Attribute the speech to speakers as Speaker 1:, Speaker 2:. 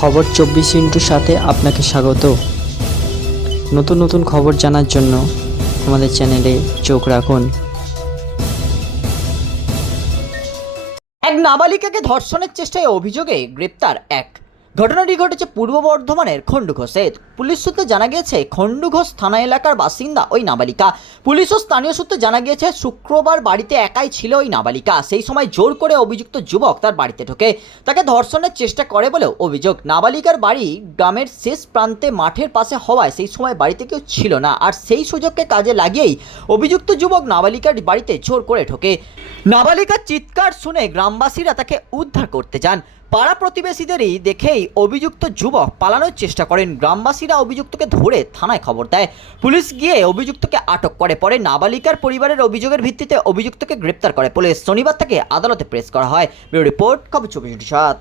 Speaker 1: খবর চব্বিশ ইন্টুর সাথে আপনাকে স্বাগত। নতুন নতুন খবর জানার জন্য আমাদের
Speaker 2: চ্যানেলে চোখ রাখুন।
Speaker 3: এক নাবালিকাকে ধর্ষণের চেষ্টায় অভিযোগে গ্রেপ্তার এক ঘটনাটি ঘটেছে পূর্ব বর্ধমানের খণ্ডঘোষে। পুলিশ সূত্রে জানা গিয়েছে, খণ্ডঘোষ থানা এলাকার বাসিন্দা ওই নাবালিকা। পুলিশ ও স্থানীয় সূত্রে জানা গিয়েছে, শুক্রবার বাড়িতে একাই ছিল ওই নাবালিকা। সেই সময় জোর করে অভিযুক্ত যুবক তার বাড়িতে ঢোকে। তাকে ধর্ষণের চেষ্টা করে বলেও অভিযোগ। নাবালিকার বাড়ি গ্রামের শেষ প্রান্তে মাঠের পাশে হওয়ায় সেই সময় বাড়িতে কেউ ছিল না। আর সেই সুযোগকে কাজে লাগিয়েই অভিযুক্ত যুবক নাবালিকার বাড়িতে জোর করে ঢোকে। নাবালিকার চিৎকার শুনে গ্রামবাসীরা তাকে উদ্ধার করতে যান। পাড়া প্রতিবেশীদেরই দেখেই অভিযুক্ত যুবক পালানোর চেষ্টা করেন। গ্রামবাসীরা অভিযুক্তকে ধরে থানায় খবর দেয়। পুলিশ গিয়ে অভিযুক্তকে আটক করে। পরে নাবালিকার পরিবারের অভিযোগের ভিত্তিতে অভিযুক্তকে গ্রেপ্তার করে পুলিশ। শনিবার থেকে আদালতে প্রেস করা
Speaker 4: হয়। ব্যুরো রিপোর্ট, খবর চব্বিশ সাত।